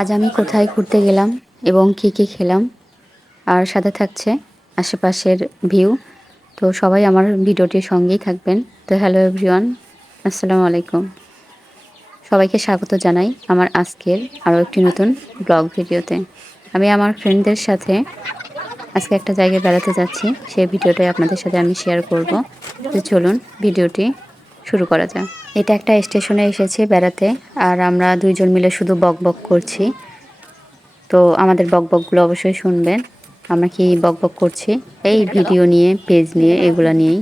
আজ আমি কোথায় ঘুরতে গেলাম এবং কী কী খেলাম, আর সাথে থাকছে আশেপাশের ভিউ তো সবাই আমার ভিডিওটির সঙ্গেই থাকবেন। তো হ্যালো এভরিওয়ান আসসালামু আলাইকুম। সবাইকে স্বাগত জানাই আমার আজকের আরও একটি নতুন ব্লগ ভিডিওতে। আমি আমার ফ্রেন্ডদের সাথে আজকে একটা জায়গায় বেড়াতে যাচ্ছি, সেই ভিডিওটাই আপনাদের সাথে আমি শেয়ার করব। তো চলুন ভিডিওটি শুরু করা যাক। এটা একটা স্টেশনে এসেছে বেড়াতে, আর আমরা দুইজন মিলে শুধু বক বক করছি। তো আমাদের বক বকগুলো অবশ্যই শুনবেন। আমরা কি বক বক করছি? এই ভিডিও নিয়ে, পেজ নিয়ে, এগুলো নিয়েই।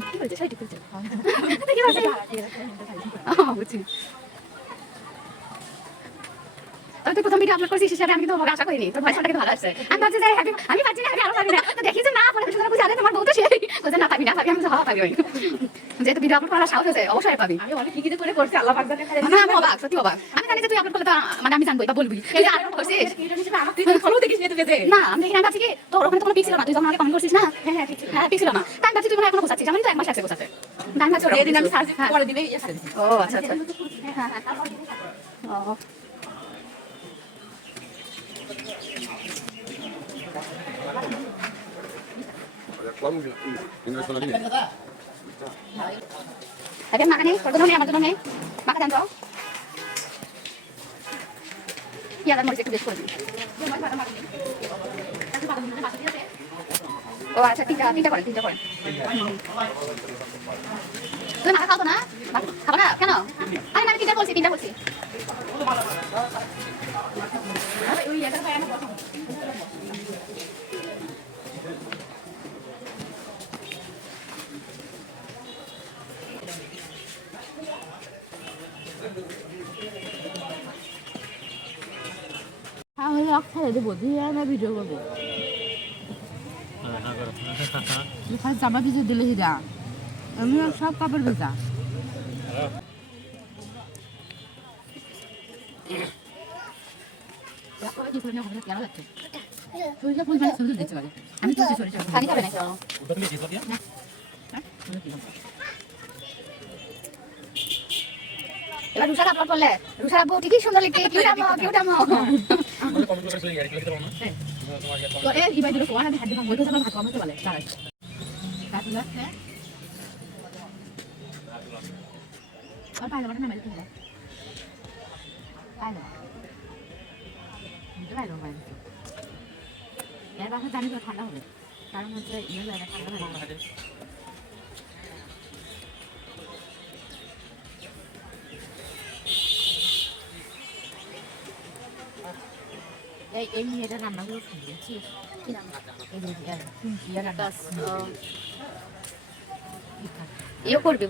আমি তো প্রথম ভিডিও আপলোড করছি সেটা আমি তো আশা করিনি। তোর ভয়েস ভালো আসছে আমি ভাবছি যে happy- আমি পাচ্ছি না আমি আরও পাবি না। তো দেখি যে না পরে সুন্দর বুঝে আরে তোমার বউ তো সেই। বলছে না পাবি না পাবি আমি তো হওয়া পাবি যেহেতু ভিডিও আপলোড করার সাহস হয়েছে অবশ্যই পাবি। আমি অনেক কি কি করে করছি আল্লাহ পাক জানে। না আমি অবাক সত্যি অবাক। আমি জানি যে তুই আপলোড করলে তো মানে আমি জানব বা বলবি তুই যে আপলোড করছিস। হিসেবে তুই ফলো দেখিস নিয়ে তুই না আমি দেখি আমি ভাবছি কি তোর ওখানে তো কোনো পিক ছিল না তুই যখন আমাকে কমেন্ট করছিস না? হ্যাঁ হ্যাঁ হ্যাঁ পিক ছিল না তাই আমি ভাবছি তুই মনে এখনও বোঝাচ্ছিস আমি তো এক মাস লাগছে বোঝাতে আমি ভাবছি ওরকম যেদিন আমি কিছু। সার্চ হ্যাঁ। করে দিবে ও আচ্ছা আচ্ছা। হ্যাঁ হ্যাঁ ও। আগে মাখা নেই তোর জন্য নেই আমার জন্য। নেই মাখা জানতো পেঁয়াজ আর মরিচ একটু বেশি করে দিন ও আচ্ছা তিনটা তিনটা করেন তিনটা করেন। তুমি মাখা খাও না? খাব না কেন? আরে আমি তিনটা বলছি তিনটা বলছি ওই একটা ভাই আমার কথা এক ছেড়ে দেবো দিয়ে আমি ভিডিও করব খালি জামা ভিজে দিলে হিরা আমি সব কাপড় ভেজা। আমি তো এবার রুষার আপলোড করলে রুষার আব্বু ঠিকই সুন্দর লিখতে কিউট আমো কিউট আমো তো এই ইবাই দিলে কোয়া হাতে হাতে বই তো ভাত কমাতে বলে। দাঁড়াই কাটি লাগছে আর পাইলে বাটা নামাই দিতে পাইলে পাইলো পাইলে এর বাসা জানি তো ঠান্ডা হবে। কারণ হচ্ছে ইয়ে ঠান্ডা হবে এই এই মেয়েটা রান্নাগুলো শুনছি ইয়ে করবি